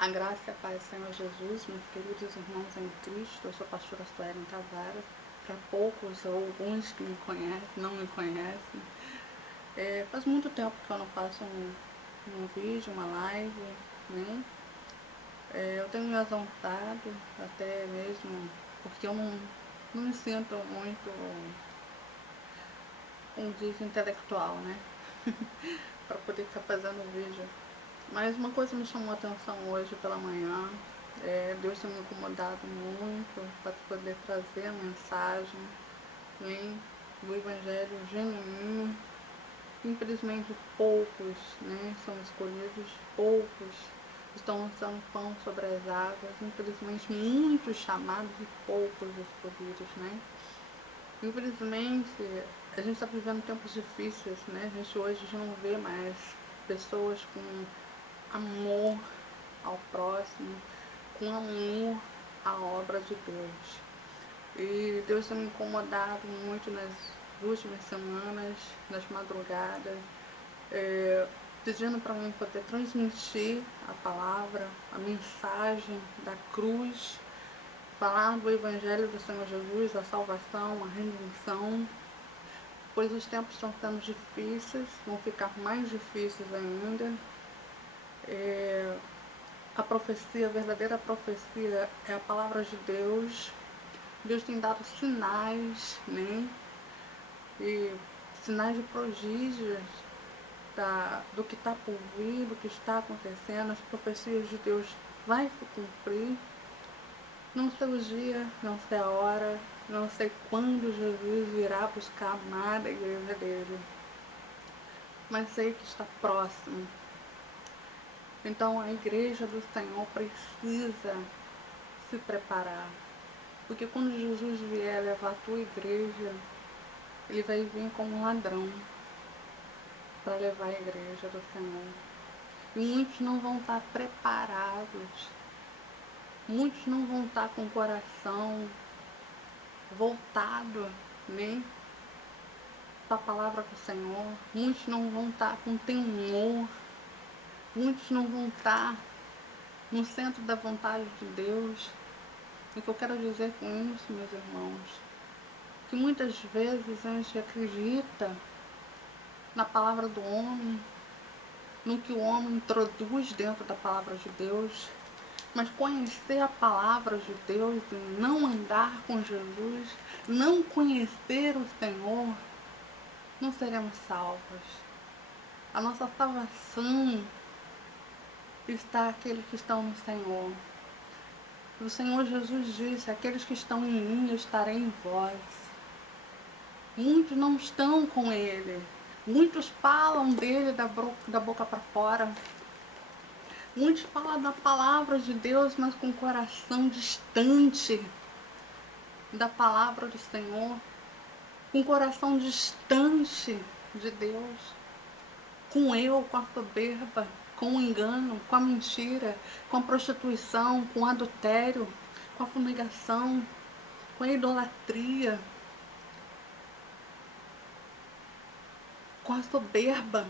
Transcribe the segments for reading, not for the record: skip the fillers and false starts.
A graça e a paz do Senhor Jesus, meus queridos irmãos em Cristo. Eu sou a pastora Suelen Tavares. Para poucos ou alguns que me conhecem, não me conhecem, faz muito tempo que eu não faço um vídeo, uma live, né? Eu tenho me exaltado, até mesmo porque eu não me sinto muito, como diz, intelectual, né? Para poder estar fazendo vídeo. Mas uma coisa me chamou a atenção hoje pela manhã. Deus tem me incomodado muito para poder trazer a mensagem, né, do Evangelho genuíno. Infelizmente poucos, né, são escolhidos, poucos estão lançando pão sobre as águas. Infelizmente muitos chamados e poucos escolhidos, né? Infelizmente a gente está vivendo tempos difíceis, né? A gente hoje já não vê mais pessoas com amor ao próximo, com amor à obra de Deus. E Deus tem me incomodado muito nas últimas semanas, nas madrugadas, pedindo para mim poder transmitir a palavra, a mensagem da cruz, falar do Evangelho do Senhor Jesus, a salvação, a redenção, pois os tempos estão ficando difíceis, vão ficar mais difíceis ainda. A profecia, a verdadeira profecia é a palavra de Deus. Deus tem dado sinais, né? E sinais de prodígios do que está por vir, do que está acontecendo. As profecias de Deus vai se cumprir. Não sei o dia, não sei a hora, não sei quando Jesus virá buscar a amada igreja dele, mas sei que está próximo. Então a igreja do Senhor precisa se preparar, porque quando Jesus vier levar a tua igreja, ele vai vir como um ladrão para levar a igreja do Senhor. E muitos não vão estar preparados, muitos não vão estar com o coração voltado, né, para a palavra do Senhor. Muitos não vão estar com temor, muitos não vão estar no centro da vontade de Deus. O que eu quero dizer com isso, meus irmãos, que muitas vezes a gente acredita na palavra do homem, no que o homem introduz dentro da palavra de Deus, mas conhecer a palavra de Deus e não andar com Jesus, não conhecer o Senhor, não seremos salvos. A nossa salvação está aqueles que estão no Senhor. O Senhor Jesus disse: aqueles que estão em mim, eu estarei em vós. Muitos não estão com Ele. Muitos falam dele da boca para fora. Muitos falam da palavra de Deus, mas com o coração distante da palavra do Senhor. Com o coração distante de Deus. Com com a soberba, com o engano, com a mentira, com a prostituição, com o adultério, com a fumigação, com a idolatria, com a soberba,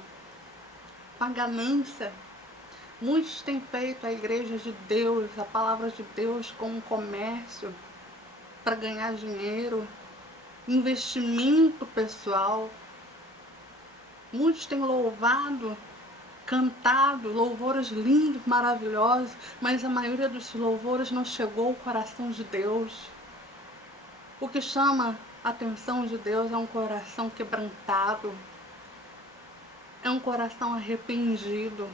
com a ganância. Muitos têm feito a igreja de Deus, a palavra de Deus, como um comércio para ganhar dinheiro, investimento pessoal. Muitos têm louvado, cantado louvores lindos, maravilhosos, mas a maioria dos louvores não chegou ao coração de Deus. O que chama a atenção de Deus é um coração quebrantado, é um coração arrependido,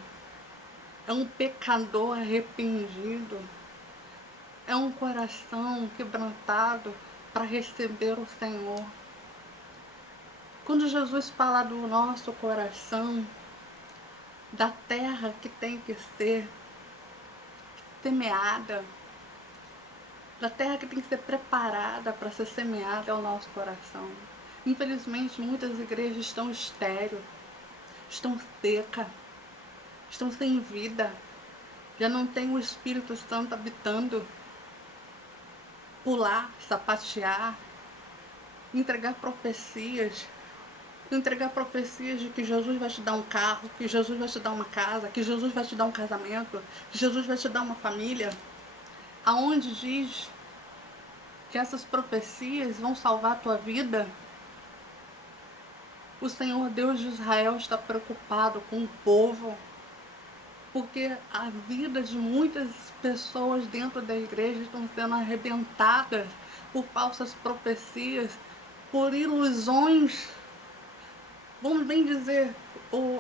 é um pecador arrependido, é um coração quebrantado para receber o Senhor. Quando Jesus fala do nosso coração, da terra que tem que ser semeada, da terra que tem que ser preparada para ser semeada, é o nosso coração. Infelizmente, muitas igrejas estão estéreis, estão secas, estão sem vida, já não tem o Espírito Santo habitando. Pular, sapatear, entregar profecias de que Jesus vai te dar um carro, que Jesus vai te dar uma casa, que Jesus vai te dar um casamento, que Jesus vai te dar uma família, aonde diz que essas profecias vão salvar a tua vida. O Senhor Deus de Israel está preocupado com o povo, porque a vida de muitas pessoas dentro da igreja estão sendo arrebentadas por falsas profecias, por ilusões, vamos bem dizer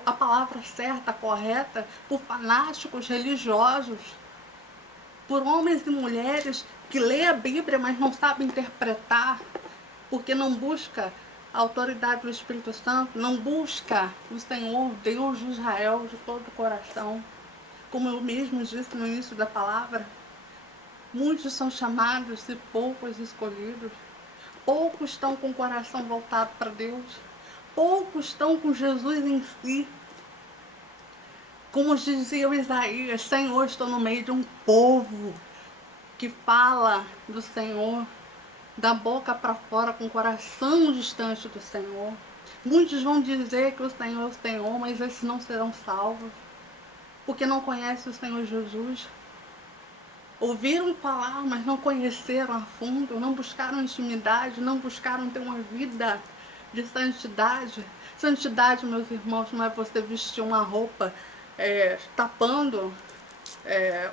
a palavra certa, correta, por fanáticos religiosos, por homens e mulheres que lêem a Bíblia, mas não sabem interpretar, porque não busca a autoridade do Espírito Santo, não busca o Senhor Deus de Israel de todo o coração. Como eu mesmo disse no início da palavra, muitos são chamados e poucos escolhidos. Poucos estão com o coração voltado para Deus. Poucos estão com Jesus em si. Como dizia o Isaías: Senhor, estou no meio de um povo que fala do Senhor, da boca para fora, com o coração distante do Senhor. Muitos vão dizer que o Senhor é o Senhor, mas esses não serão salvos, porque não conhecem o Senhor Jesus. Ouviram falar, mas não conheceram a fundo, não buscaram intimidade, não buscaram ter uma vida de santidade. Santidade, meus irmãos, não é você vestir uma roupa tapando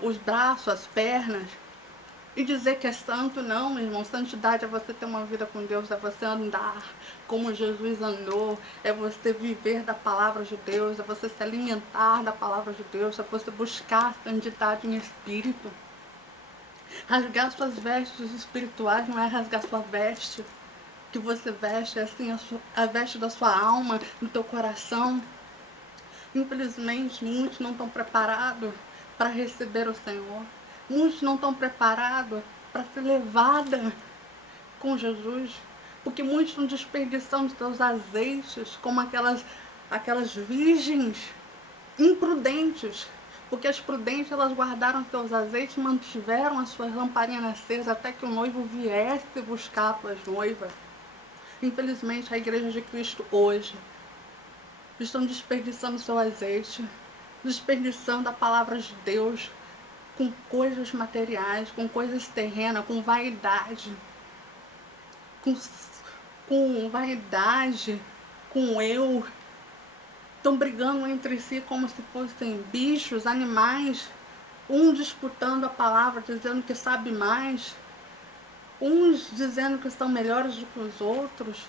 os braços, as pernas, e dizer que é santo. Não, meu irmão. Santidade é você ter uma vida com Deus, é você andar como Jesus andou, é você viver da palavra de Deus, é você se alimentar da palavra de Deus, é você buscar a santidade em espírito. Rasgar suas vestes espirituais não é rasgar sua veste que você veste, é assim a veste da sua alma, do teu coração. Infelizmente, muitos não estão preparados para receber o Senhor. Muitos não estão preparados para ser levada com Jesus, porque muitos estão desperdiçando seus azeites como aquelas virgens imprudentes, porque as prudentes elas guardaram seus azeites e mantiveram as suas lamparina acesas até que o noivo viesse buscar as suas noivas. Infelizmente, a igreja de Cristo hoje estão desperdiçando seu azeite, desperdiçando a palavra de Deus com coisas materiais, com coisas terrenas, com vaidade, com vaidade, com eu. estão brigando entre si como se fossem bichos, animais, um disputando a palavra, dizendo que sabe mais, uns dizendo que são melhores do que os outros,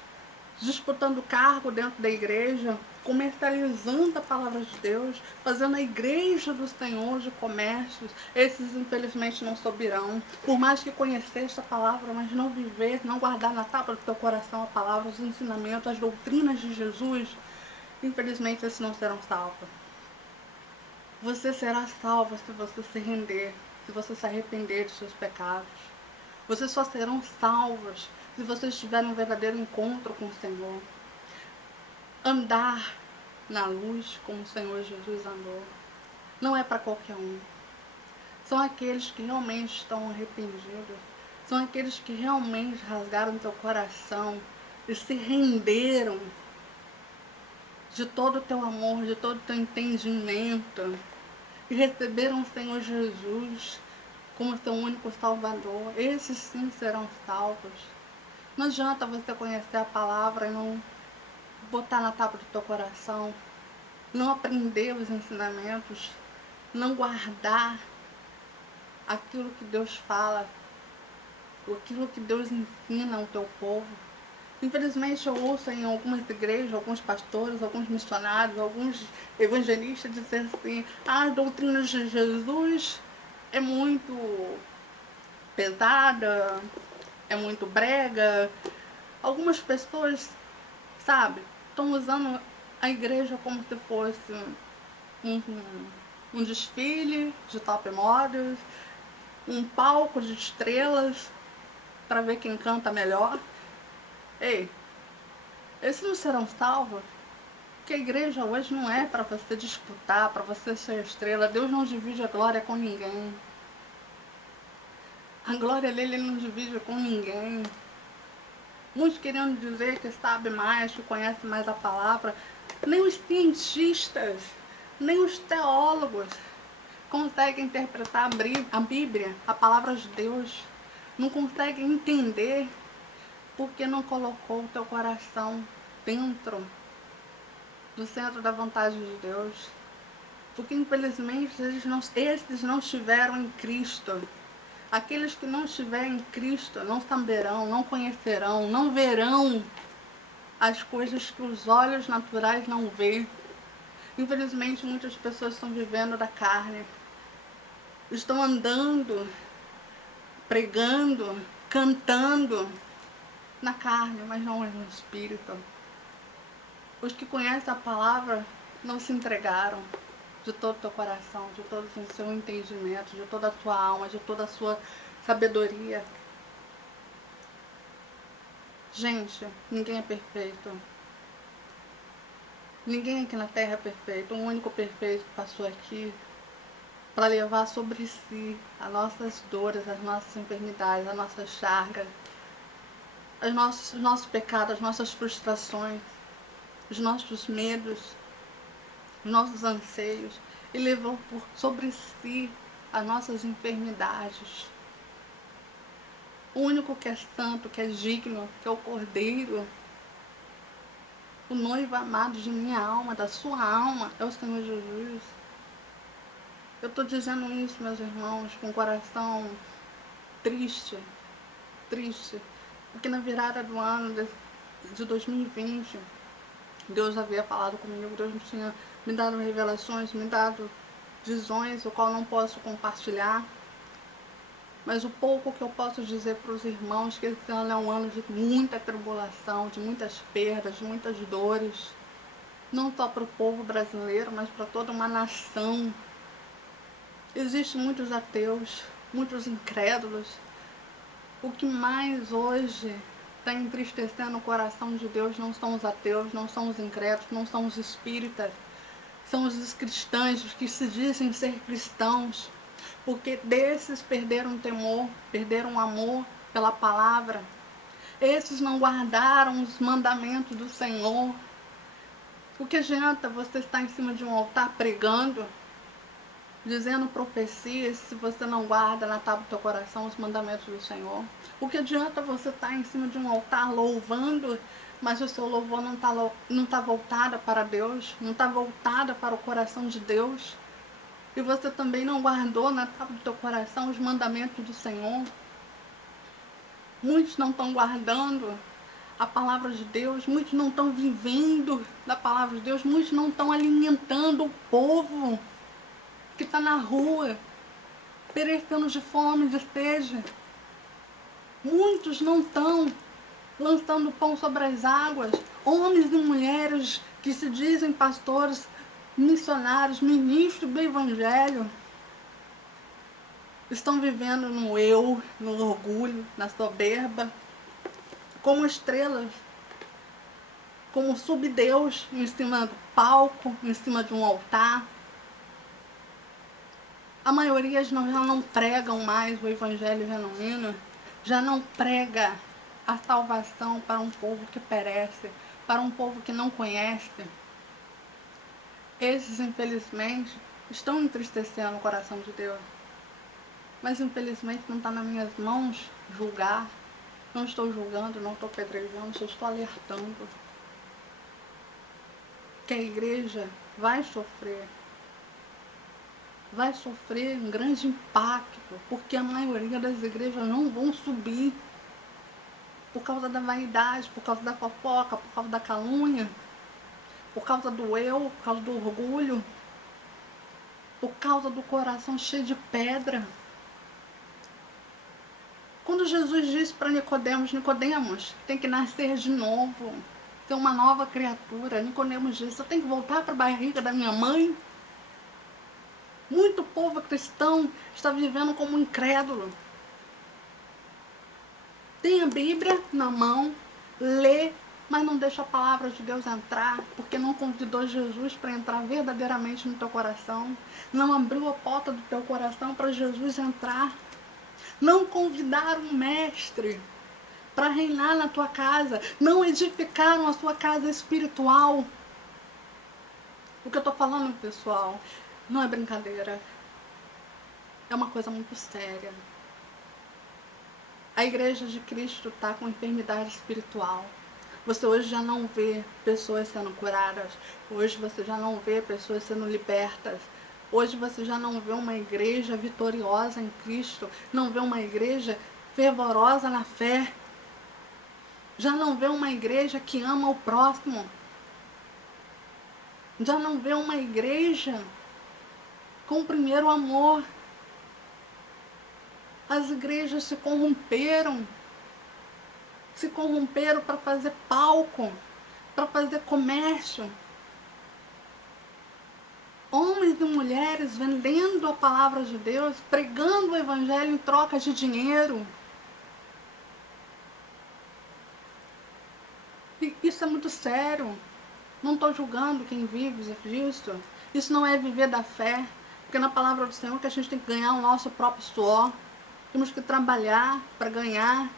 disputando cargo dentro da igreja, comercializando a palavra de Deus, fazendo a igreja do Senhor de comércios. Esses infelizmente não subirão. Por mais que conhecer esta palavra, mas não viver, não guardar na tábua do teu coração a palavra, os ensinamentos, as doutrinas de Jesus, infelizmente esses não serão salvos. Você será salvo se você se render, se você se arrepender de seus pecados. Vocês só serão salvos se vocês tiverem um verdadeiro encontro com o Senhor. Andar na luz como o Senhor Jesus andou não é para qualquer um. São aqueles que realmente estão arrependidos. São aqueles que realmente rasgaram teu coração e se renderam de todo o teu amor, de todo o teu entendimento, e receberam o Senhor Jesus como seu único Salvador. Esses sim serão salvos. Não adianta você conhecer a palavra e não botar na tábua do teu coração, não aprender os ensinamentos, não guardar aquilo que Deus fala, aquilo que Deus ensina ao teu povo. Infelizmente eu ouço em algumas igrejas, alguns pastores, alguns missionários, alguns evangelistas dizer assim: a doutrina de Jesus é muito pesada, é muito brega. Algumas pessoas, sabe, estão usando a igreja como se fosse um desfile de top models, um palco de estrelas para ver quem canta melhor. Ei, esses não serão salvos? Porque a igreja hoje não é para você disputar, para você ser estrela. Deus não divide a glória com ninguém. A glória dele não divide com ninguém. Muitos querendo dizer que sabe mais, que conhece mais a palavra. Nem os cientistas, nem os teólogos conseguem interpretar a Bíblia, a palavra de Deus. Não conseguem entender porque não colocou o teu coração dentro do centro da vontade de Deus. Porque infelizmente esses não estiveram em Cristo. Aqueles que não estiverem em Cristo não saberão, não conhecerão, não verão as coisas que os olhos naturais não veem. Infelizmente muitas pessoas estão vivendo da carne, estão andando, pregando, cantando na carne, mas não no espírito. Os que conhecem a palavra não se entregaram de todo o teu coração, de todo o seu entendimento, de toda a tua alma, de toda a sua sabedoria. Gente, ninguém é perfeito. Ninguém aqui na terra é perfeito. Um único perfeito passou aqui para levar sobre si as nossas dores, as nossas enfermidades, as nossas chagas, os nossos pecados, as nossas frustrações, os nossos medos, os nossos anseios, e levou sobre si as nossas enfermidades. O único que é santo, que é digno, que é o Cordeiro, o noivo amado de minha alma, da sua alma, é o Senhor Jesus. Eu estou dizendo isso, meus irmãos, com o coração triste, porque na virada do ano de 2020, Deus havia falado comigo, Deus tinha me dado revelações, me dado visões, o qual não posso compartilhar. Mas o pouco que eu posso dizer para os irmãos, que esse ano é um ano de muita tribulação, de muitas perdas, de muitas dores. Não só para o povo brasileiro, mas para toda uma nação. Existem muitos ateus, muitos incrédulos. O que mais hoje está entristecendo o coração de Deus não são os ateus, não são os incrédulos, não são os espíritas. São os cristãos, os que se dizem ser cristãos. Porque desses perderam o temor, perderam o amor pela palavra. Esses não guardaram os mandamentos do Senhor. O que adianta você estar em cima de um altar pregando, dizendo profecias, se você não guarda na tábua do teu coração os mandamentos do Senhor? O que adianta você estar em cima de um altar louvando, mas o seu louvor não tá voltada para Deus, não está voltada para o coração de Deus, e você também não guardou na tábua do teu coração os mandamentos do Senhor. Muitos não estão guardando a palavra de Deus, muitos não estão vivendo da palavra de Deus, muitos não estão alimentando o povo que está na rua, perecendo de fome, de sede. Muitos não estão lançando pão sobre as águas. Homens e mulheres que se dizem pastores, missionários, ministros do Evangelho, estão vivendo no eu, no orgulho, na soberba, como estrelas, como subdeus em cima do palco, em cima de um altar. A maioria já não pregam mais o Evangelho genuíno, já não prega a salvação para um povo que perece, para um povo que não conhece. Esses, infelizmente, estão entristecendo o coração de Deus. Mas, infelizmente, não está nas minhas mãos julgar. Não estou julgando, não estou pedrejando, só estou alertando que a igreja vai sofrer um grande impacto, porque a maioria das igrejas não vão subir por causa da vaidade, por causa da fofoca, por causa da calúnia, por causa do eu, por causa do orgulho, por causa do coração cheio de pedra. Quando Jesus disse para Nicodemos, tem que nascer de novo, ser uma nova criatura, Nicodemos disse, eu tenho que voltar para a barriga da minha mãe. Muito povo cristão está vivendo como incrédulo. Tem a Bíblia na mão, lê, mas não deixa a palavra de Deus entrar, porque não convidou Jesus para entrar verdadeiramente no teu coração. Não abriu a porta do teu coração para Jesus entrar. Não convidaram um mestre para reinar na tua casa. Não edificaram a sua casa espiritual. O que eu estou falando, pessoal, não é brincadeira. É uma coisa muito séria. A igreja de Cristo está com enfermidade espiritual. Você hoje já não vê pessoas sendo curadas. Hoje você já não vê pessoas sendo libertas. Hoje você já não vê uma igreja vitoriosa em Cristo. Não vê uma igreja fervorosa na fé. Já não vê uma igreja que ama o próximo. Já não vê uma igreja com o primeiro amor. As igrejas se corromperam para fazer palco, para fazer comércio. Homens e mulheres vendendo a palavra de Deus, pregando o Evangelho em troca de dinheiro. E isso é muito sério. Não estou julgando quem vive disso. Isso não é viver da fé, porque na palavra do Senhor que a gente tem que ganhar o nosso próprio suor. Temos que trabalhar para ganhar.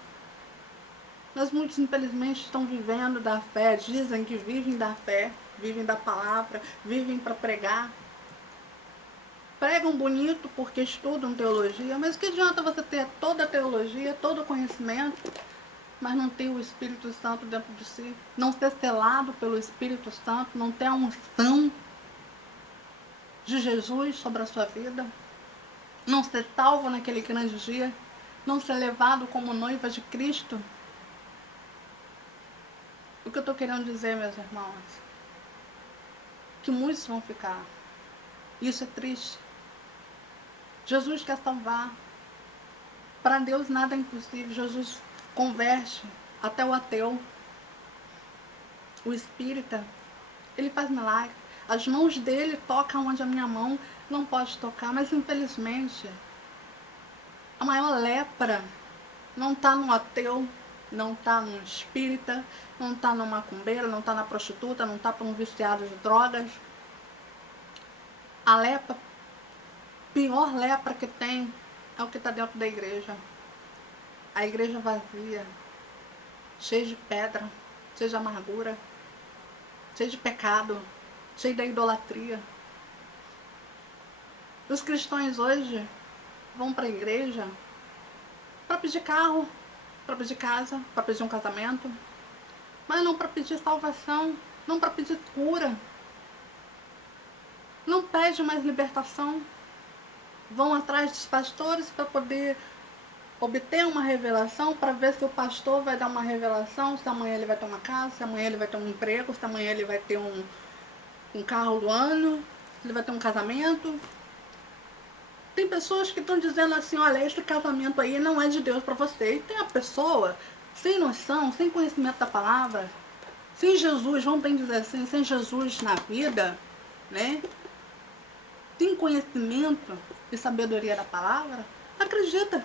Mas muitos, infelizmente, estão vivendo da fé, dizem que vivem da fé, vivem da palavra, vivem para pregar. Pregam bonito porque estudam teologia, mas que adianta você ter toda a teologia, todo o conhecimento, mas não ter o Espírito Santo dentro de si, não ser selado pelo Espírito Santo, não ter a unção de Jesus sobre a sua vida? Não ser salvo naquele grande dia, não ser levado como noiva de Cristo. O que eu estou querendo dizer, meus irmãos, que muitos vão ficar. Isso é triste. Jesus quer salvar. Para Deus nada é impossível. Jesus converte até o ateu. O espírita, ele faz milagre. As mãos dele tocam onde a minha mão não pode tocar, mas infelizmente a maior lepra não está no ateu, não está no espírita, não está no macumbeiro, não está na prostituta, não está para um viciado de drogas. A lepra, pior lepra que tem é o que está dentro da igreja. A igreja vazia, cheia de pedra, cheia de amargura, cheia de pecado, cheia da idolatria. Os cristãos hoje vão para a igreja para pedir carro, para pedir casa, para pedir um casamento, mas não para pedir salvação, não para pedir cura. Não pede mais libertação. Vão atrás dos pastores para poder obter uma revelação, para ver se o pastor vai dar uma revelação, se amanhã ele vai ter uma casa, se amanhã ele vai ter um emprego, se amanhã ele vai ter um carro do ano, se ele vai ter um casamento. Tem pessoas que estão dizendo assim, olha, esse casamento aí não é de Deus para você. E tem a pessoa sem noção, sem conhecimento da palavra, sem Jesus, vamos bem dizer assim, sem Jesus na vida, né? Sem conhecimento e sabedoria da palavra, acredita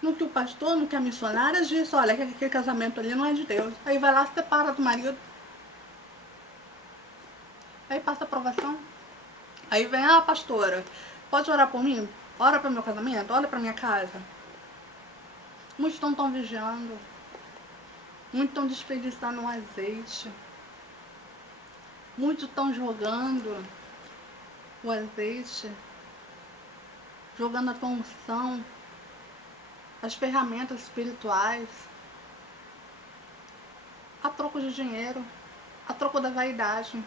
no que o pastor, no que a missionária diz, olha, aquele casamento ali não é de Deus. Aí vai lá, se separa do marido. Aí passa a aprovação. Aí vem, pastora, pode orar por mim? Ora para meu casamento, ora para minha casa. Muitos estão vigiando. Muitos estão desperdiçando um azeite. Muitos estão jogando o azeite, jogando a tua unção, as ferramentas espirituais, a troco de dinheiro, a troco da vaidade.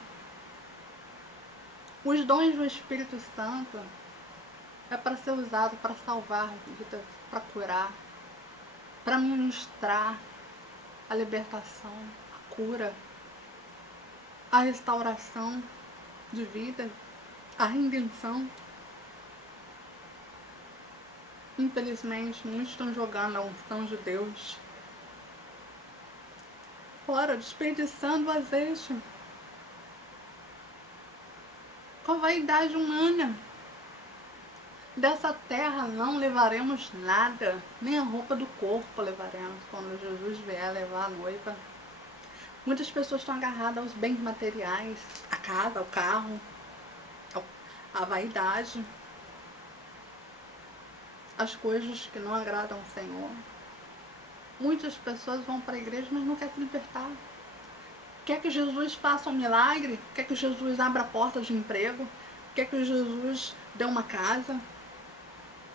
Os dons do Espírito Santo é para ser usado para salvar vidas, para curar, para ministrar a libertação, a cura, a restauração de vida, a redenção. Infelizmente, muitos estão jogando a unção de Deus fora, desperdiçando o azeite com a vaidade humana. Dessa terra não levaremos nada, nem a roupa do corpo levaremos quando Jesus vier levar a noiva. Muitas pessoas estão agarradas aos bens materiais, a casa, o carro, a vaidade, as coisas que não agradam ao Senhor. Muitas pessoas vão para a igreja, mas não querem se libertar. Quer que Jesus faça um milagre, quer que Jesus abra a porta de emprego, quer que Jesus dê uma casa,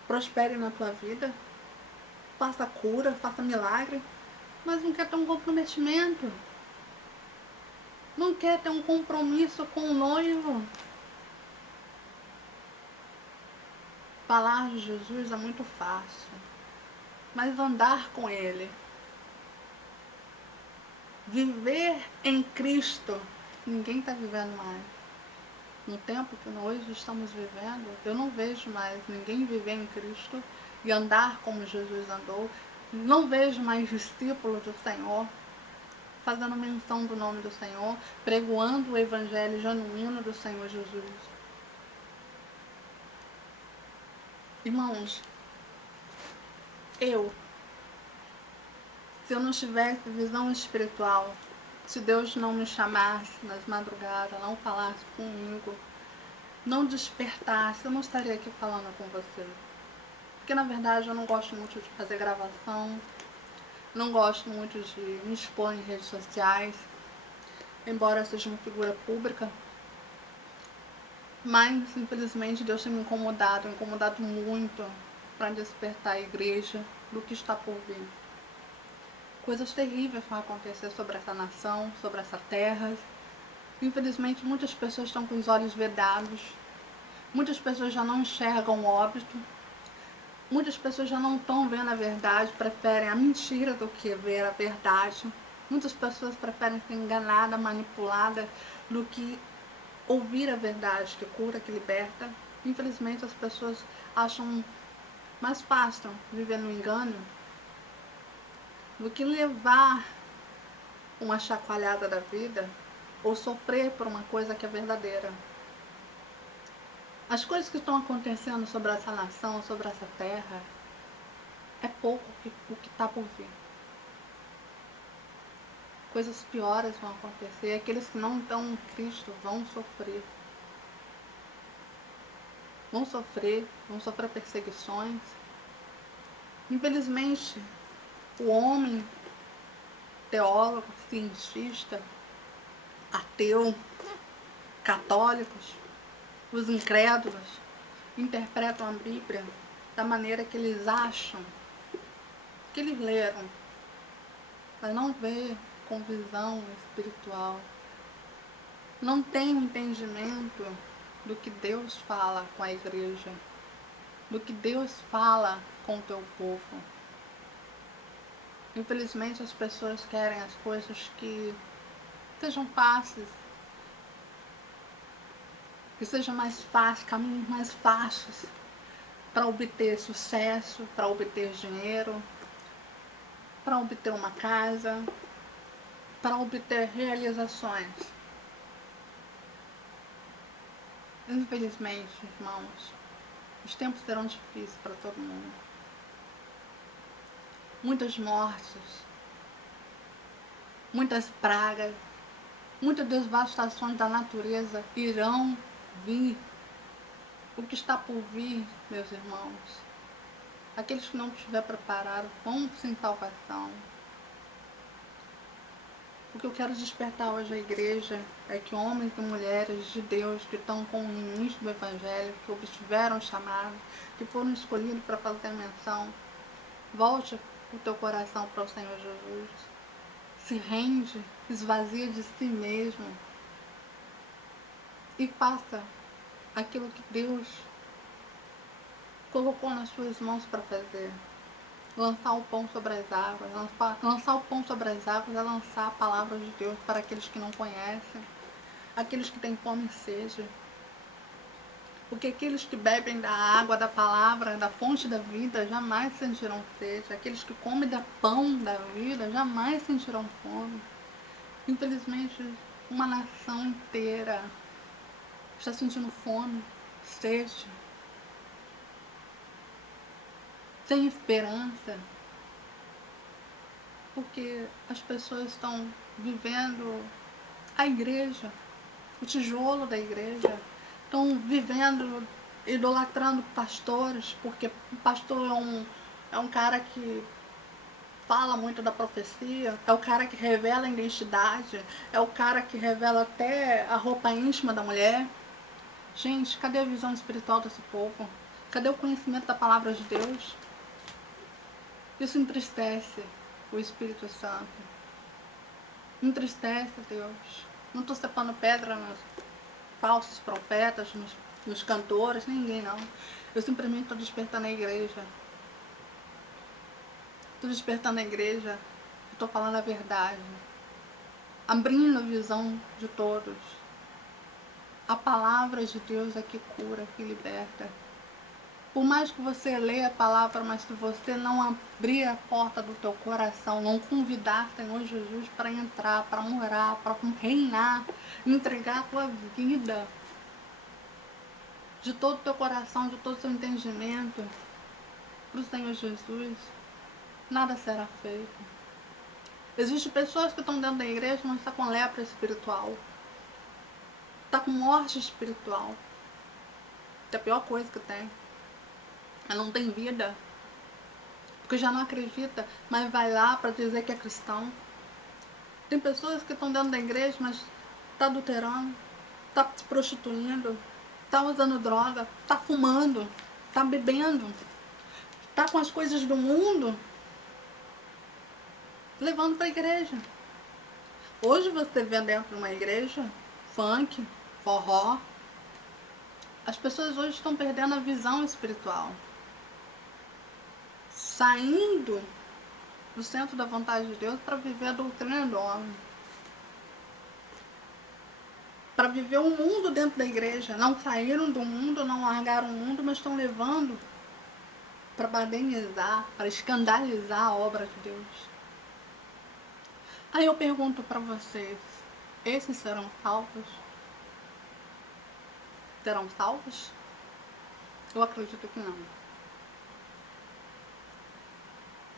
prospere na tua vida, faça cura, faça milagre, mas não quer ter um comprometimento. Não quer ter um compromisso com o noivo. Falar de Jesus é muito fácil, mas andar com Ele, viver em Cristo, ninguém está vivendo mais. No tempo que nós estamos vivendo, eu não vejo mais ninguém viver em Cristo e andar como Jesus andou. Não vejo mais discípulos do Senhor fazendo menção do nome do Senhor, pregoando o evangelho genuíno do Senhor Jesus. Irmãos, se eu não tivesse visão espiritual, se Deus não me chamasse nas madrugadas, não falasse comigo, não despertasse, eu não estaria aqui falando com você. Porque na verdade eu não gosto muito de fazer gravação, não gosto muito de me expor em redes sociais, embora eu seja uma figura pública. Mas infelizmente Deus tem me incomodado muito para despertar a igreja do que está por vir. Coisas terríveis vão acontecer sobre essa nação, sobre essa terra. Infelizmente, muitas pessoas estão com os olhos vedados. Muitas pessoas já não enxergam o óbito. Muitas pessoas já não estão vendo a verdade, preferem a mentira do que ver a verdade. Muitas pessoas preferem ser enganadas, manipuladas, do que ouvir a verdade que cura, que liberta. Infelizmente, as pessoas acham mais fácil viver no engano do que levar uma chacoalhada da vida ou sofrer por uma coisa que é verdadeira. As coisas que estão acontecendo sobre essa nação, sobre essa terra, é pouco o que está por vir. Coisas piores vão acontecer. Aqueles que não estão em Cristo vão sofrer. Vão sofrer perseguições. Infelizmente, o homem, teólogo, cientista, ateu, católicos, os incrédulos, interpretam a Bíblia da maneira que eles acham, que eles leram, mas não vê com visão espiritual, não tem um entendimento do que Deus fala com a igreja, do que Deus fala com o teu povo. Infelizmente as pessoas querem as coisas que sejam fáceis, que sejam mais fáceis, caminhos mais fáceis para obter sucesso, para obter dinheiro, para obter uma casa, para obter realizações. Infelizmente, irmãos, os tempos serão difíceis para todo mundo. Muitas mortes, muitas pragas, muitas devastações da natureza irão vir. O que está por vir, meus irmãos, aqueles que não estiverem preparados vão sem salvação. O que eu quero despertar hoje à igreja é que homens e mulheres de Deus que estão com o ministro do Evangelho, que obtiveram o chamado, que foram escolhidos para fazer a menção, volte o teu coração para o Senhor Jesus. Se rende, esvazia de si mesmo e faça aquilo que Deus colocou nas suas mãos para fazer. Lançar o pão sobre as águas. Lançar o pão sobre as águas é lançar a palavra de Deus para aqueles que não conhecem, aqueles que têm fome e sede. Porque aqueles que bebem da água, da palavra, da fonte da vida, jamais sentirão sede. Aqueles que comem da pão da vida, jamais sentirão fome. Infelizmente, uma nação inteira está sentindo fome, sede, sem esperança, porque as pessoas estão vivendo a igreja, o tijolo da igreja, estão vivendo, idolatrando pastores, porque o pastor é um cara que fala muito da profecia, é o cara que revela a identidade, é o cara que revela até a roupa íntima da mulher. Gente, cadê a visão espiritual desse povo? Cadê o conhecimento da palavra de Deus? Isso entristece o Espírito Santo. Entristece Deus. Não estou separando pedra nos falsos profetas, nos cantores, ninguém não. Eu simplesmente estou despertando a igreja. Estou despertando a igreja. Estou falando a verdade. Abrindo a visão de todos. A palavra de Deus é que cura, que liberta. Por mais que você leia a palavra, mas se você não abrir a porta do teu coração, não convidar o Senhor Jesus para entrar, para morar, para reinar, entregar a tua vida de todo o teu coração, de todo o seu entendimento para o Senhor Jesus, nada será feito. Existem pessoas que estão dentro da igreja, mas estão com lepra espiritual, está com morte espiritual, que é a pior coisa que tem. Ela não tem vida, porque já não acredita, mas vai lá para dizer que é cristão. Tem pessoas que estão dentro da igreja, mas está adulterando, está se prostituindo, está usando droga, está fumando, está bebendo, está com as coisas do mundo, levando para a igreja. Hoje você vê dentro de uma igreja funk, forró. As pessoas hoje estão perdendo a visão espiritual, saindo do centro da vontade de Deus para viver a doutrina do homem, para viver o mundo dentro da igreja. Não saíram do mundo, não largaram o mundo, mas estão levando para badernizar, para escandalizar a obra de Deus. Aí eu pergunto para vocês, esses serão salvos? Serão salvos? Eu acredito que não.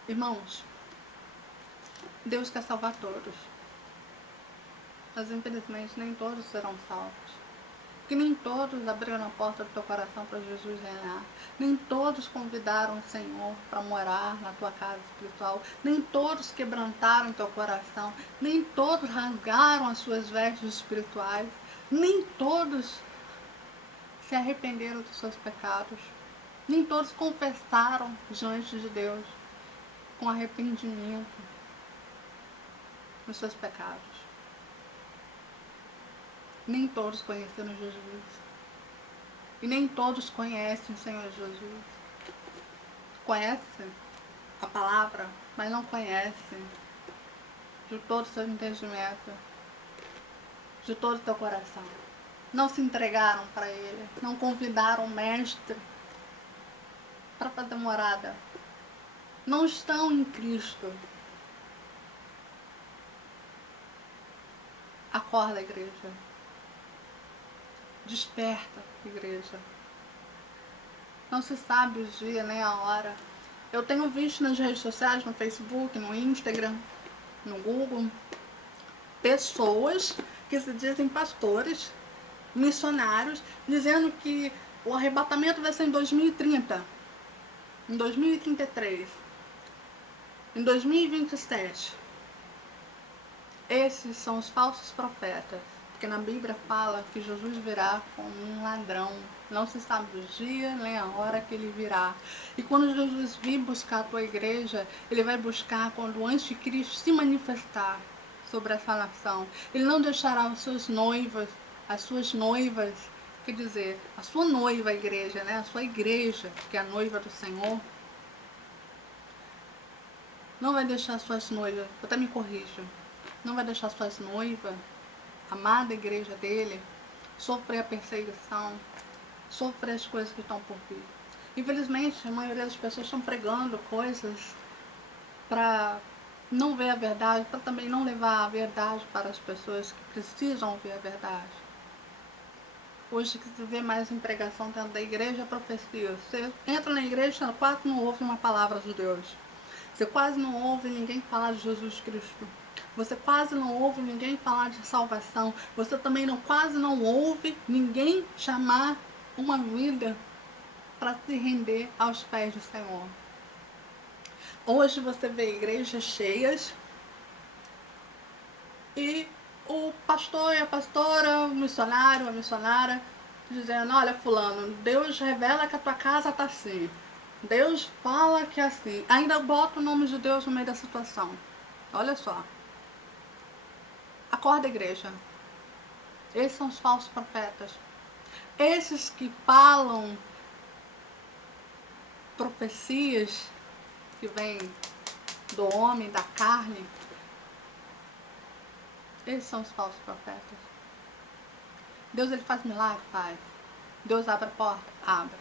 Irmãos, Deus quer salvar todos, mas infelizmente nem todos serão salvos. Porque nem todos abriram a porta do teu coração para Jesus reinar. Nem todos convidaram o Senhor para morar na tua casa espiritual. Nem todos quebrantaram teu coração. Nem todos rasgaram as suas vestes espirituais. Nem todos se arrependeram dos seus pecados. Nem todos confessaram diante de Deus com arrependimento. nos seus pecados. Nem todos conheceram Jesus. E nem todos conhecem o Senhor Jesus. Conhecem a palavra, mas não conhecem de todo o seu entendimento, de todo o teu coração. Não se entregaram para Ele, não convidaram o Mestre para fazer morada. Não estão em Cristo. Acorda, igreja. Desperta, igreja. Não se sabe o dia nem a hora. Eu tenho visto nas redes sociais, no Facebook, no Instagram, no Google, pessoas que se dizem pastores, missionários, dizendo que o arrebatamento vai ser em 2030, em 2033, em 2027. Esses são os falsos profetas, porque na Bíblia fala que Jesus virá como um ladrão. Não se sabe o dia nem a hora que ele virá. E quando Jesus vir buscar a tua igreja, ele vai buscar quando o anticristo se manifestar sobre essa nação. Ele não deixará os seus noivos, as suas noivas, quer dizer, a sua noiva, a igreja, né? A sua igreja, que é a noiva do Senhor, não vai deixar suas noivas, eu até me corrijo, não vai deixar suas noivas, amada igreja dele, sofrer a perseguição, sofrer as coisas que estão por vir. Infelizmente, a maioria das pessoas estão pregando coisas para não ver a verdade, para também não levar a verdade para as pessoas que precisam ouvir a verdade. Hoje que se vê mais em pregação dentro da igreja, a profecia. Você entra na igreja, quase não ouve uma palavra de Deus. Você quase não ouve ninguém falar de Jesus Cristo. Você quase não ouve ninguém falar de salvação. Você também quase não ouve ninguém chamar uma vida para se render aos pés do Senhor. Hoje você vê igrejas cheias e o pastor e a pastora, o missionário, a missionária, dizendo, olha fulano, Deus revela que a tua casa está assim. Deus fala que é assim. Ainda bota o nome de Deus no meio da situação. Olha só. Acorda, igreja. Esses são os falsos profetas. Esses que falam profecias que vêm do homem, da carne. Esses são os falsos profetas. Deus, ele faz milagre? Faz. Deus abre a porta? Abre.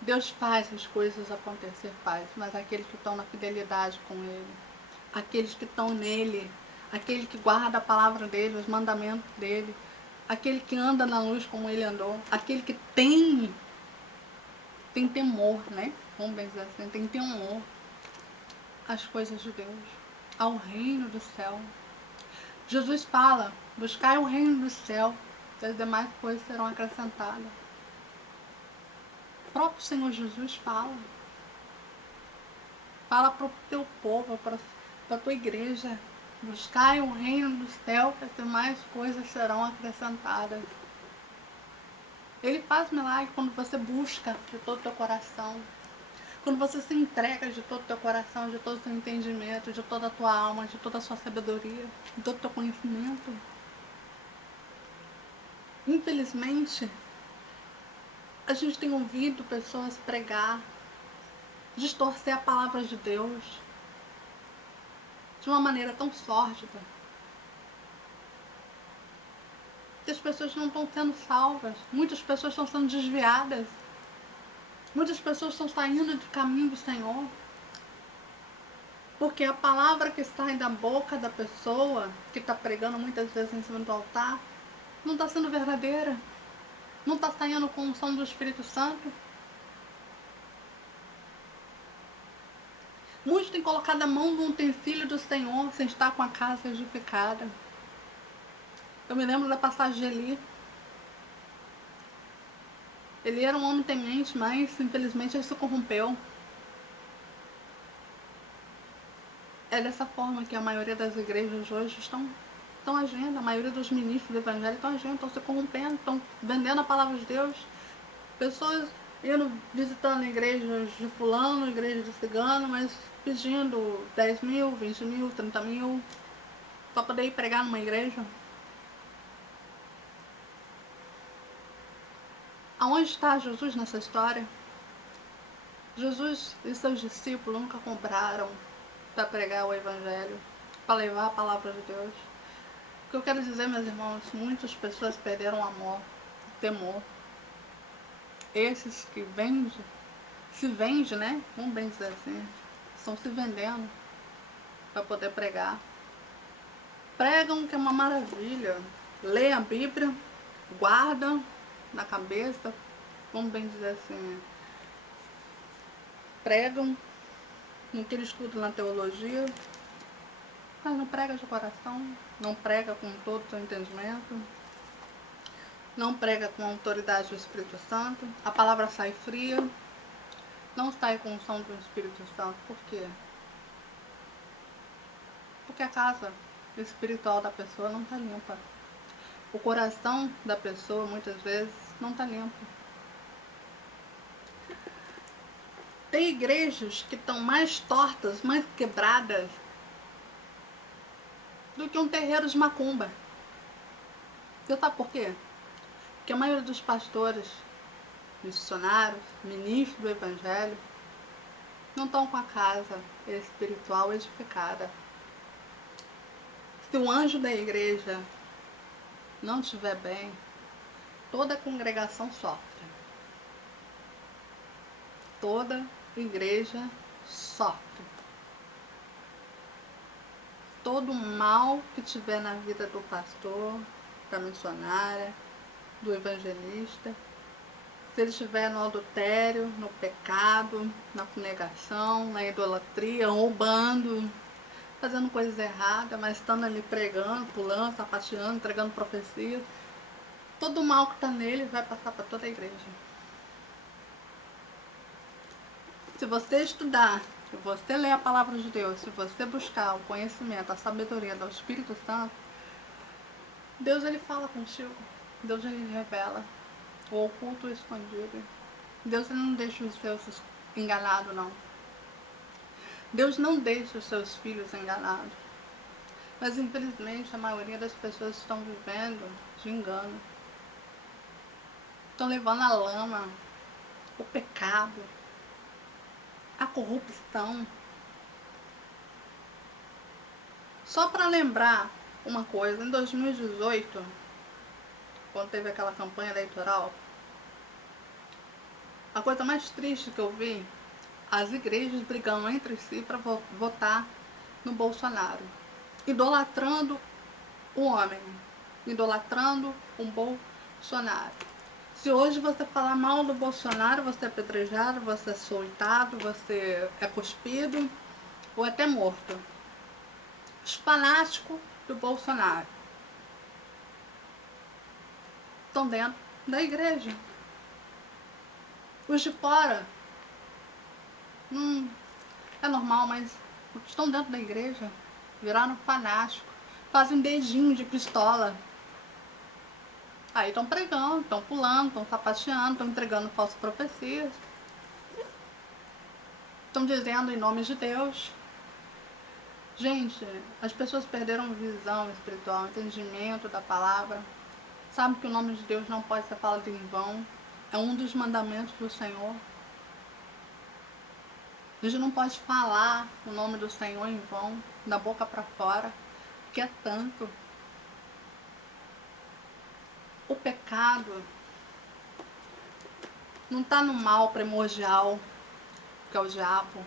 Deus faz as coisas acontecer? Faz. Mas aqueles que estão na fidelidade com Ele, aqueles que estão nele, aquele que guarda a palavra dele, os mandamentos dele, aquele que anda na luz como ele andou, aquele que tem temor, né? Vamos dizer assim, tem temor às coisas de Deus, ao reino do céu. Jesus fala, buscai o reino do céu, e as demais coisas serão acrescentadas. O próprio Senhor Jesus fala para o teu povo, para a tua igreja, buscai o reino do céu, que as demais coisas serão acrescentadas. Ele faz milagre quando você busca de todo o teu coração. Quando você se entrega de todo o teu coração, de todo o teu entendimento, de toda a tua alma, de toda a sua sabedoria, de todo o teu conhecimento. Infelizmente, a gente tem ouvido pessoas pregar, distorcer a palavra de Deus de uma maneira tão sórdida, que as pessoas não estão sendo salvas, muitas pessoas estão sendo desviadas, muitas pessoas estão saindo do caminho do Senhor, porque a palavra que sai da boca da pessoa que está pregando muitas vezes em cima do altar não está sendo verdadeira, não está saindo com o som do Espírito Santo. Muitos têm colocado a mão no utensílio do Senhor sem estar com a casa edificada. Eu me lembro da passagem de Eli. Ele era um homem temente, mas infelizmente ele se corrompeu. É dessa forma que a maioria das igrejas hoje estão agindo. A maioria dos ministros do evangelho estão agindo, estão se corrompendo, estão vendendo a palavra de Deus. Pessoas indo visitando igrejas de fulano, igreja de cigano, mas pedindo 10 mil, 20 mil, 30 mil. para poder ir pregar numa igreja? Aonde está Jesus nessa história? Jesus e seus discípulos nunca compraram para pregar o Evangelho, para levar a palavra de Deus. O que eu quero dizer, meus irmãos, muitas pessoas perderam o amor, o temor. Esses que vendem, se vendem, né? Vamos bem dizer assim, estão se vendendo para poder pregar. Pregam que é uma maravilha. Lê a Bíblia, guardam na cabeça, vamos bem dizer assim, pregam no que eles estudam na teologia, mas não prega de coração, não prega com todo o seu entendimento, não prega com a autoridade do Espírito Santo, a palavra sai fria, não sai com o som do Espírito Santo. Por quê? Porque a casa espiritual da pessoa não está limpa. O coração da pessoa, muitas vezes, não está limpo. Tem igrejas que estão mais tortas, mais quebradas do que um terreiro de macumba. Você sabe por quê? Porque a maioria dos pastores, missionários, ministros do Evangelho, não estão com a casa espiritual edificada. Se o anjo da igreja não estiver bem, toda a congregação sofre. Toda igreja sofre. Todo mal que tiver na vida do pastor, da missionária, do evangelista, se ele estiver no adultério, no pecado, na negação, na idolatria, roubando, fazendo coisas erradas, mas estando ali pregando, pulando, sapateando, entregando profecia, todo o mal que está nele vai passar para toda a igreja. Se você estudar, se você ler a palavra de Deus, se você buscar o conhecimento, a sabedoria do Espírito Santo, Deus ele fala contigo, Deus ele revela o oculto e o escondido. Deus ele não deixa os seus enganados, não. Deus não deixa os seus filhos enganados. Mas infelizmente a maioria das pessoas estão vivendo de engano. Estão levando a lama, o pecado, a corrupção. Só para lembrar uma coisa, em 2018, quando teve aquela campanha eleitoral, a coisa mais triste que eu vi, as igrejas brigando entre si para votar no Bolsonaro, idolatrando o homem, idolatrando o Bolsonaro. Se hoje você falar mal do Bolsonaro, você é apedrejado, você é açoitado, você é cuspido ou até morto. Os fanáticos do Bolsonaro estão dentro da igreja. Os de fora, é normal, mas os que estão dentro da igreja viraram fanáticos, fazem dedinho de pistola. Aí estão pregando, estão pulando, estão sapateando, estão entregando falsas profecias. Estão dizendo em nome de Deus. Gente, as pessoas perderam visão espiritual, entendimento da palavra. Sabe que o nome de Deus não pode ser falado em vão. É um dos mandamentos do Senhor. A gente não pode falar o nome do Senhor em vão, da boca para fora, porque é tanto. O pecado não está no mal primordial, que é o diabo.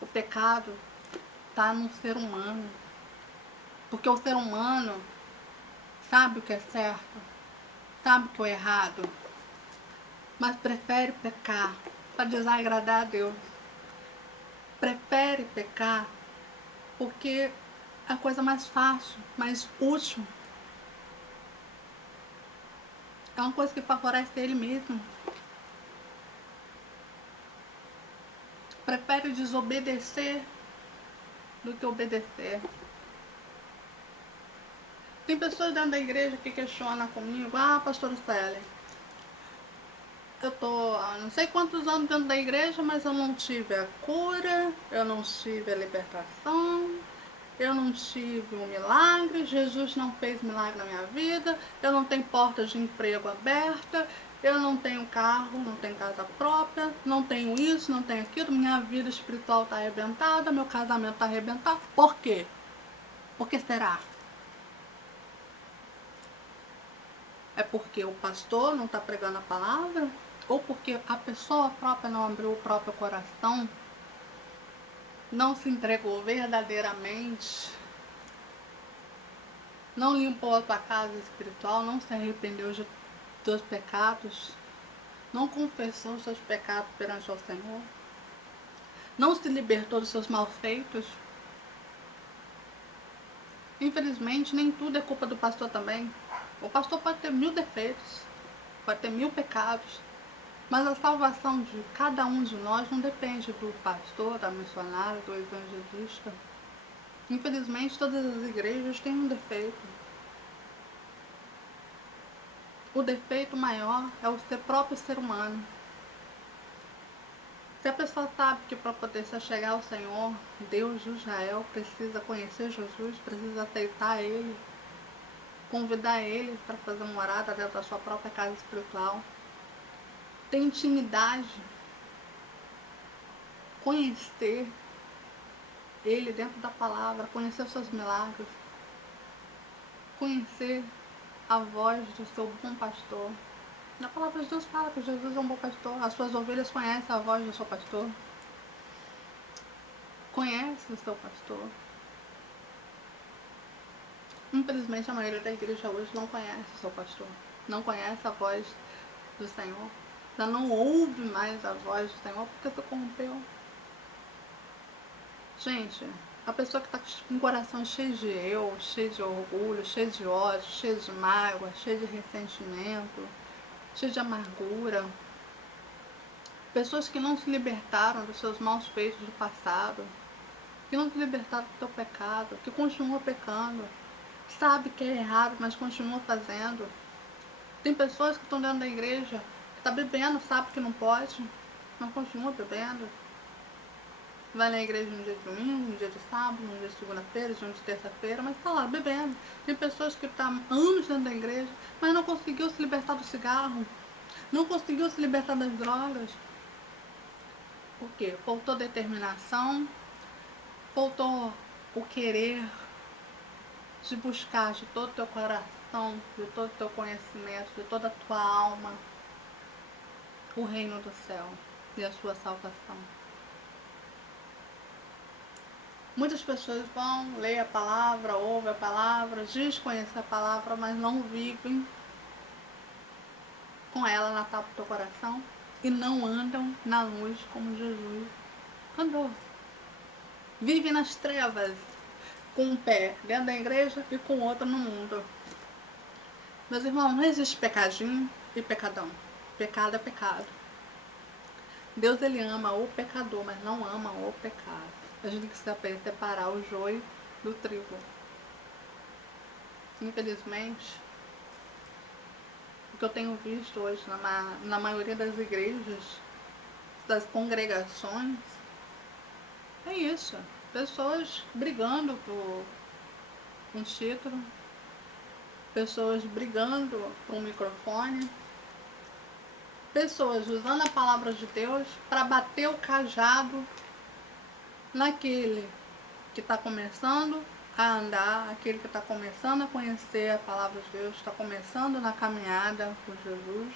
O pecado está no ser humano. Porque o ser humano sabe o que é certo, sabe o que é errado, mas prefere pecar para desagradar a Deus. Prefere pecar porque é a coisa mais fácil, mais útil. É uma coisa que favorece ele mesmo. Prefere desobedecer do que obedecer. Tem pessoas dentro da igreja que questionam comigo: ah, pastora Célia, eu tô há não sei quantos anos dentro da igreja, mas eu não tive a cura, eu não tive a libertação, eu não tive um milagre, Jesus não fez milagre na minha vida, eu não tenho porta de emprego aberta, eu não tenho carro, não tenho casa própria, não tenho isso, não tenho aquilo, minha vida espiritual está arrebentada, meu casamento está arrebentado. Por quê? Por que será? É porque o pastor não está pregando a palavra? Ou porque a pessoa própria não abriu o próprio coração, não se entregou verdadeiramente, não limpou a sua casa espiritual, não se arrependeu dos pecados, não confessou os seus pecados perante o Senhor, não se libertou dos seus malfeitos? Infelizmente, nem tudo é culpa do pastor também. O pastor pode ter 1000 defeitos, pode ter 1000 pecados, mas a salvação de cada um de nós não depende do pastor, da missionária, do evangelista. Infelizmente, todas as igrejas têm um defeito. O defeito maior é o próprio ser humano. Se a pessoa sabe que para poder se chegar ao Senhor, Deus de Israel precisa conhecer Jesus, precisa aceitar Ele, convidar Ele para fazer morada dentro da sua própria casa espiritual, ter intimidade, conhecer Ele dentro da palavra, conhecer os seus milagres, conhecer a voz do seu bom pastor. Na palavra de Deus fala que Jesus é um bom pastor, as suas ovelhas conhecem a voz do seu pastor. Conhece o seu pastor. Infelizmente a maioria da igreja hoje não conhece o seu pastor, não conhece a voz do Senhor, já não ouve mais a voz do Senhor porque se corrompeu. Gente, a pessoa que está com o coração cheio de eu, cheio de orgulho, cheio de ódio, cheio de mágoa, cheio de ressentimento, cheio de amargura, pessoas que não se libertaram dos seus maus feitos do passado, que não se libertaram do seu pecado, que continuam pecando, sabe que é errado, mas continua fazendo. Tem pessoas que estão dentro da igreja, que está bebendo, sabe que não pode, mas continua bebendo. Vai na igreja no dia de domingo, no dia de sábado, no dia de segunda-feira, no dia de terça-feira, mas está lá bebendo. Tem pessoas que estão há anos dentro da igreja, mas não conseguiu se libertar do cigarro, não conseguiu se libertar das drogas. Por quê? Faltou determinação, faltou o querer de buscar de todo o teu coração, de todo o teu conhecimento, de toda a tua alma, o reino do céu e a sua salvação. Muitas pessoas vão, ler a palavra, ouvem a palavra, dizem conhecer a palavra, mas não vivem com ela na tábua do teu coração e não andam na luz como Jesus andou. Vive nas trevas, com um pé dentro da igreja e com o outro no mundo. Meus irmãos, não existe pecadinho e pecadão. Pecado é pecado. Deus, ele ama o pecador, mas não ama o pecado. A gente tem que saber separar o joio do trigo. Infelizmente, o que eu tenho visto hoje na maioria das igrejas, das congregações, é isso. Pessoas brigando por um título, pessoas brigando por um microfone, pessoas usando a palavra de Deus para bater o cajado naquele que está começando a andar, aquele que está começando a conhecer a palavra de Deus, está começando na caminhada com Jesus.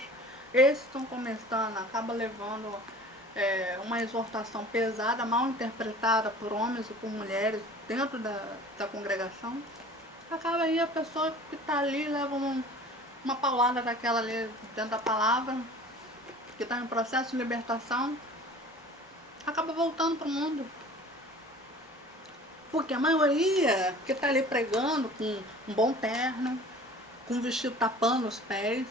Esses estão começando, acaba levando uma exortação pesada, mal interpretada por homens e por mulheres dentro da congregação. Acaba aí a pessoa que está ali, leva uma paulada daquela ali dentro da palavra, que está em processo de libertação, acaba voltando para o mundo. Porque a maioria que está ali pregando com um bom terno, com um vestido tapando os pés,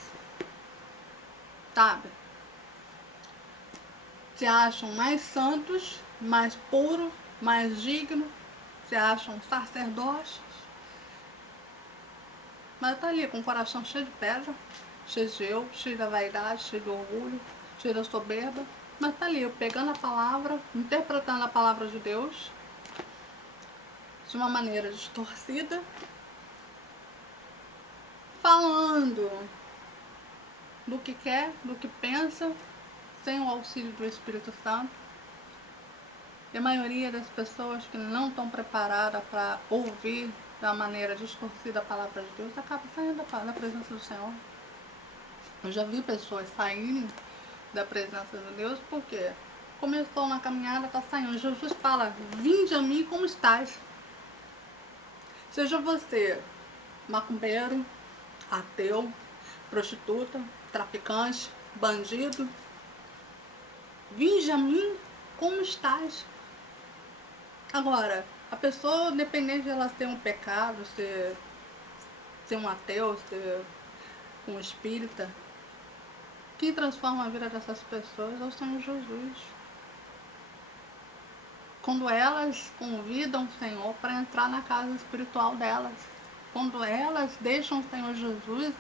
sabe? Se acham mais santos, mais puros, mais dignos, se acham sacerdotes, mas tá ali com o coração cheio de pedra, cheio de eu, cheio da vaidade, cheio de orgulho, cheio da soberba, mas tá ali pegando a palavra, interpretando a palavra de Deus, de uma maneira distorcida, falando do que quer, do que pensa, sem o auxílio do Espírito Santo. E a maioria das pessoas que não estão preparadas para ouvir da maneira distorcida a palavra de Deus acaba saindo da presença do Senhor. Eu já vi pessoas saírem da presença de Deus porque começou na caminhada, está saindo. Jesus fala: vinde a mim como estás. Seja você macumbeiro, ateu, prostituta, traficante, bandido, vinde a mim como estás. Agora, a pessoa, independente de ela ter um pecado, ser um ateu, ser um espírita, quem transforma a vida dessas pessoas é o Senhor Jesus. Quando elas convidam o Senhor para entrar na casa espiritual delas, quando elas deixam o Senhor Jesus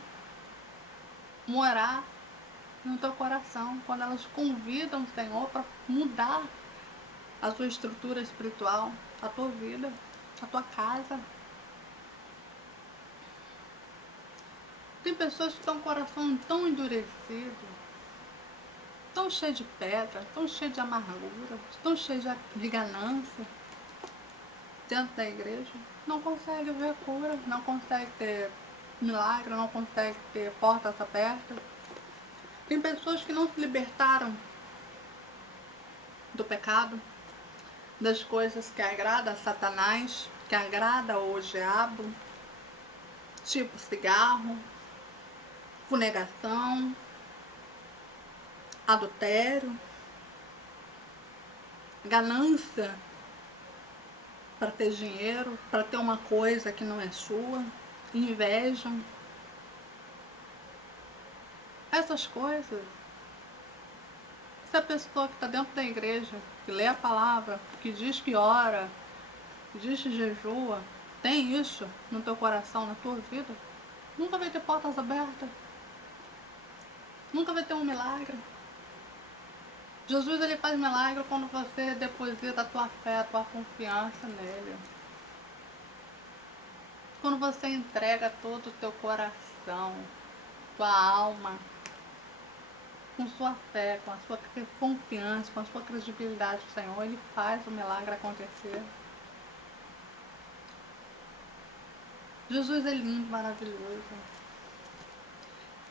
morar no teu coração, quando elas convidam o Senhor para mudar a tua estrutura espiritual, a tua vida, a tua casa. Tem pessoas que estão com o coração tão endurecido, tão cheio de pedra, tão cheio de amargura, tão cheio de ganância dentro da igreja, não consegue ver cura, não consegue ter milagre, não consegue ter portas abertas. Tem pessoas que não se libertaram do pecado, das coisas que agradam a Satanás, que agrada o diabo, tipo cigarro, funegação, adultério, ganância para ter dinheiro, para ter uma coisa que não é sua, inveja. Essas coisas, se a pessoa que está dentro da igreja, que lê a palavra, que diz que ora, que diz que jejua, tem isso no teu coração, na tua vida, nunca vai ter portas abertas, nunca vai ter um milagre. Jesus, ele faz milagre quando você deposita a tua fé, a tua confiança nele. Quando você entrega todo o teu coração, tua alma, com sua fé, com a sua confiança, com a sua credibilidade no Senhor, ele faz o milagre acontecer. Jesus é lindo, maravilhoso.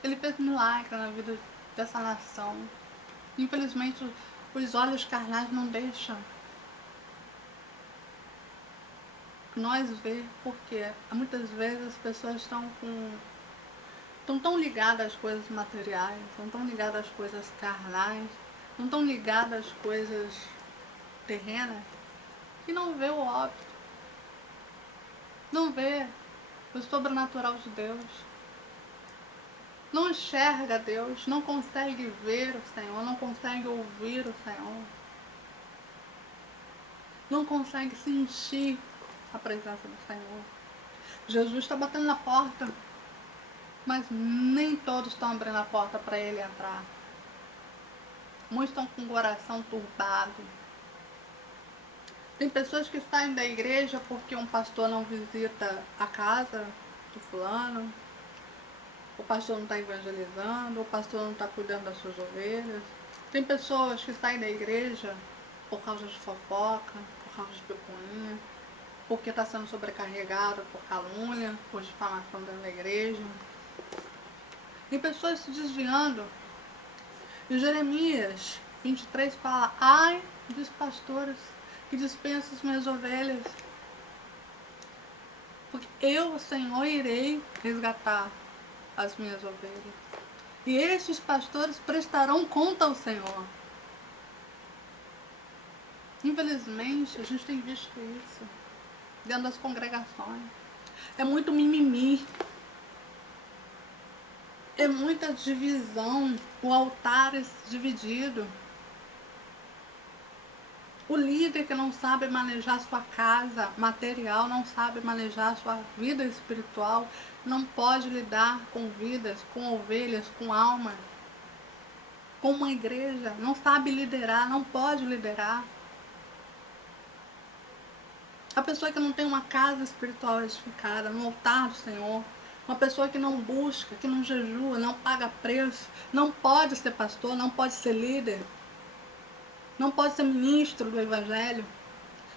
Ele fez milagre na vida dessa nação. Infelizmente, os olhos carnais não deixam nós ver, porque muitas vezes as pessoas estão tão ligadas às coisas materiais, estão tão ligadas às coisas carnais, não tão ligadas às coisas terrenas, que não vê o óbvio, não vê o sobrenatural de Deus, não enxerga Deus, não consegue ver o Senhor, não consegue ouvir o Senhor, não consegue sentir a presença do Senhor. Jesus está batendo na porta, mas nem todos estão abrindo a porta para ele entrar. Muitos estão com o coração turbado. Tem pessoas que saem da igreja porque um pastor não visita a casa do fulano, o pastor não está evangelizando, o pastor não está cuidando das suas ovelhas. Tem pessoas que saem da igreja por causa de fofoca, por causa de picuinha, porque está sendo sobrecarregado por calúnia, por difamação dentro da igreja. Tem pessoas se desviando. E Jeremias 23 fala: ai dos pastores que dispensam as minhas ovelhas, porque eu, Senhor, irei resgatar as minhas ovelhas. E estes pastores prestarão conta ao Senhor. Infelizmente, a gente tem visto isso dentro das congregações. É muito mimimi. É muita divisão, o altar é dividido. O líder que não sabe manejar sua casa material, não sabe manejar sua vida espiritual, não pode lidar com vidas, com ovelhas, com alma, com uma igreja, não sabe liderar, não pode liderar. A pessoa que não tem uma casa espiritual edificada no altar do Senhor, uma pessoa que não busca, que não jejua, não paga preço, não pode ser pastor, não pode ser líder, não pode ser ministro do Evangelho,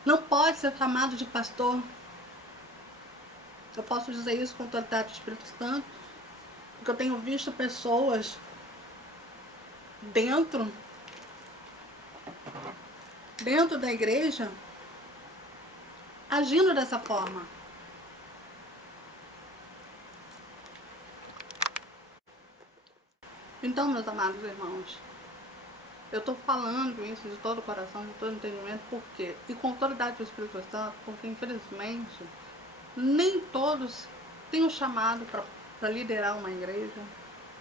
não pode ser chamado de pastor. Eu posso dizer isso com autoridade do Espírito Santo, porque eu tenho visto pessoas dentro da igreja agindo dessa forma. Então, meus amados irmãos, eu estou falando isso de todo o coração, de todo o entendimento, por quê? E com autoridade do Espírito Santo, porque infelizmente nem todos têm o chamado para liderar uma igreja,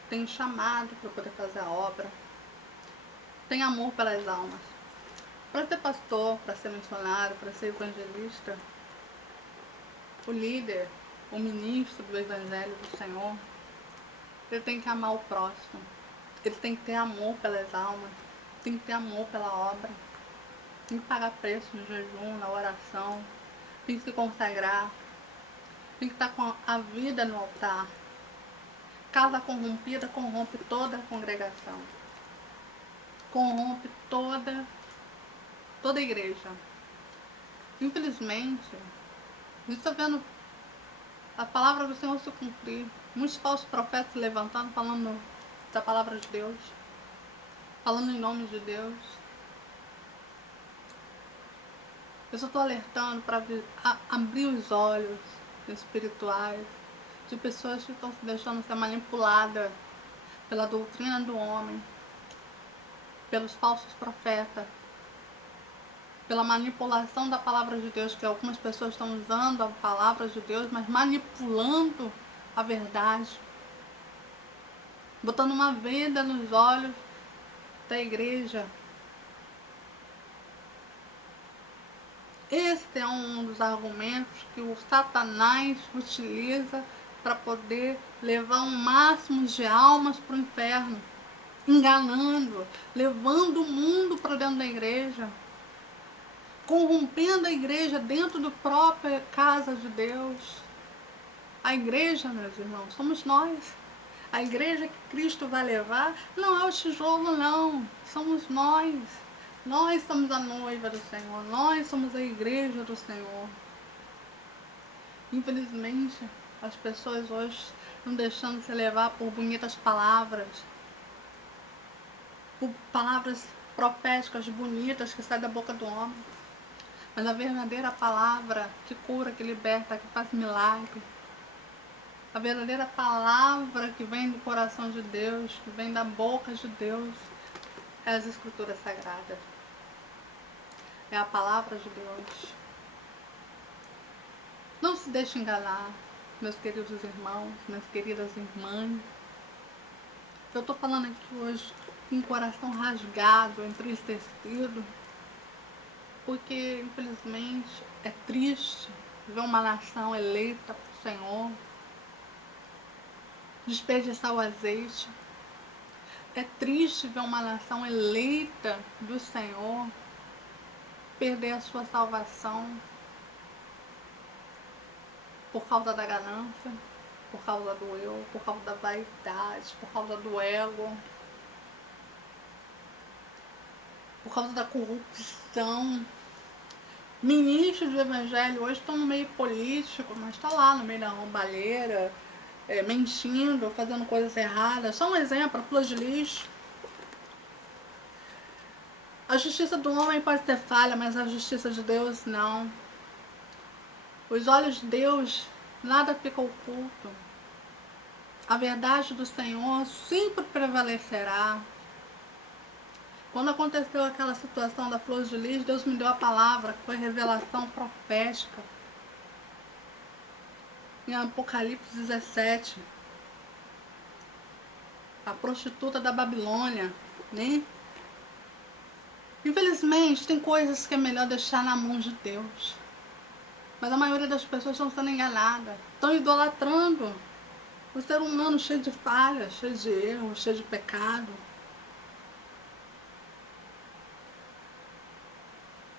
têm chamado para poder fazer a obra, têm amor pelas almas. Para ser pastor, para ser missionário, para ser evangelista, o líder, o ministro do Evangelho do Senhor, ele tem que amar o próximo, ele tem que ter amor pelas almas, tem que ter amor pela obra, tem que pagar preço no jejum, na oração, tem que se consagrar, tem que estar com a vida no altar. Casa corrompida corrompe toda a congregação, corrompe toda a igreja. Infelizmente, a gente está vendo a palavra do Senhor se cumprir. Muitos falsos profetas se levantando, falando da palavra de Deus, falando em nome de Deus. Eu só estou alertando para abrir os olhos espirituais de pessoas que estão se deixando ser manipuladas pela doutrina do homem, pelos falsos profetas, pela manipulação da palavra de Deus, que algumas pessoas estão usando a palavra de Deus, mas manipulando a verdade, botando uma venda nos olhos da igreja. Esse é um dos argumentos que o Satanás utiliza para poder levar um máximo de almas para o inferno, enganando, levando o mundo para dentro da igreja, corrompendo a igreja dentro da própria casa de Deus. A igreja, meus irmãos, somos nós. A igreja que Cristo vai levar não é o tijolo, não. Somos nós. Nós somos a noiva do Senhor. Nós somos a igreja do Senhor. Infelizmente, as pessoas hoje estão deixando se levar por bonitas palavras, por palavras proféticas bonitas que saem da boca do homem. Mas a verdadeira palavra que cura, que liberta, que faz milagre, a verdadeira palavra que vem do coração de Deus, que vem da boca de Deus, é as Escrituras Sagradas. É a palavra de Deus. Não se deixe enganar, meus queridos irmãos, minhas queridas irmãs. Eu estou falando aqui hoje com o coração rasgado, entristecido, porque infelizmente é triste ver uma nação eleita por Senhor desperdiçar o azeite. É triste ver uma nação eleita do Senhor perder a sua salvação por causa da ganância, por causa do eu, por causa da vaidade, por causa do ego, por causa da corrupção. Ministros do Evangelho hoje estão no meio político, mas está lá no meio da roubalheira, mentindo, fazendo coisas erradas. Só um exemplo, a Flor de Lis. A justiça do homem pode ter falha, mas a justiça de Deus não. Os olhos de Deus, nada fica oculto. A verdade do Senhor sempre prevalecerá. Quando aconteceu aquela situação da Flor de Lis, Deus me deu a palavra, que foi revelação profética. Em Apocalipse 17. A prostituta da Babilônia, né? Infelizmente, tem coisas que é melhor deixar na mão de Deus. Mas a maioria das pessoas estão sendo enganadas. Estão idolatrando o ser humano cheio de falhas, cheio de erros, cheio de pecado.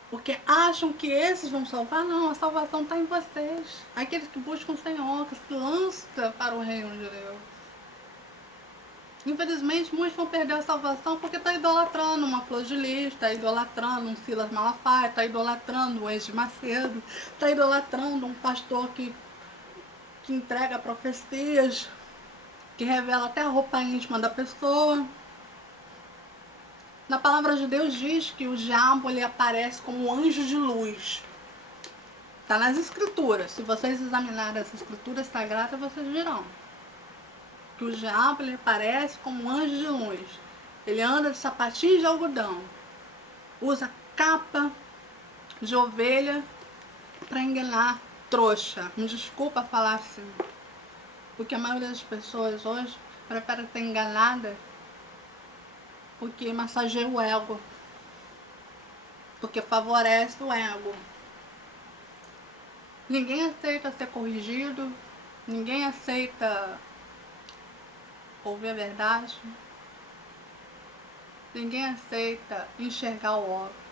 Porque acham que esses vão salvar. Não, a salvação está em vocês. Aqueles que buscam o Senhor, que se lançam para o reino de Deus. Infelizmente, muitos vão perder a salvação porque está idolatrando uma Flor de Lis, está idolatrando um Silas Malafaia, está idolatrando um Ex de Macedo, está idolatrando um pastor que entrega profecias, que revela até a roupa íntima da pessoa. Na palavra de Deus diz que o diabo ele aparece como um anjo de luz. Está nas escrituras. Se vocês examinarem as escrituras sagradas, vocês verão que o diabo ele aparece como um anjo de luz. Ele anda de sapatinhos de algodão, usa capa de ovelha para enganar trouxa. Me desculpa falar assim, porque a maioria das pessoas hoje prefere ser enganada porque massageia o ego, porque favorece o ego. Ninguém aceita ser corrigido, ninguém aceita ouvir a verdade, ninguém aceita enxergar o óbvio.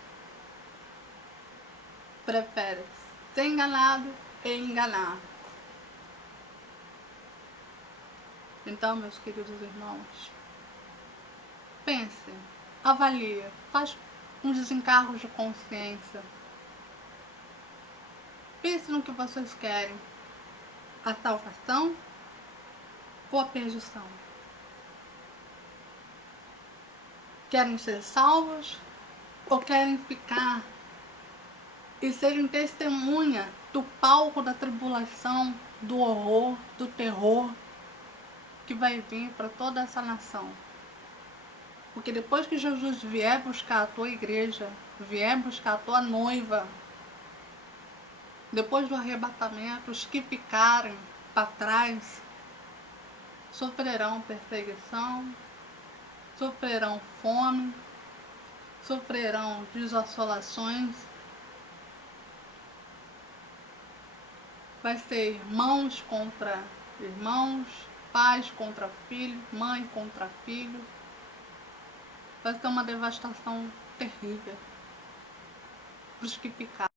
Prefere ser enganado e enganar. Então, meus queridos irmãos, pense, avalie, faz um desencargo de consciência. Pense no que vocês querem, a salvação ou a perdição. Querem ser salvos ou querem ficar e serem testemunha do palco da tribulação, do horror, do terror que vai vir para toda essa nação? Porque depois que Jesus vier buscar a tua igreja, vier buscar a tua noiva, depois do arrebatamento, os que ficarem para trás sofrerão perseguição, sofrerão fome, sofrerão desassolações. Vai ser irmãos contra irmãos, pais contra filho, mãe contra filho. Vai ser uma devastação terrível para os que ficarem.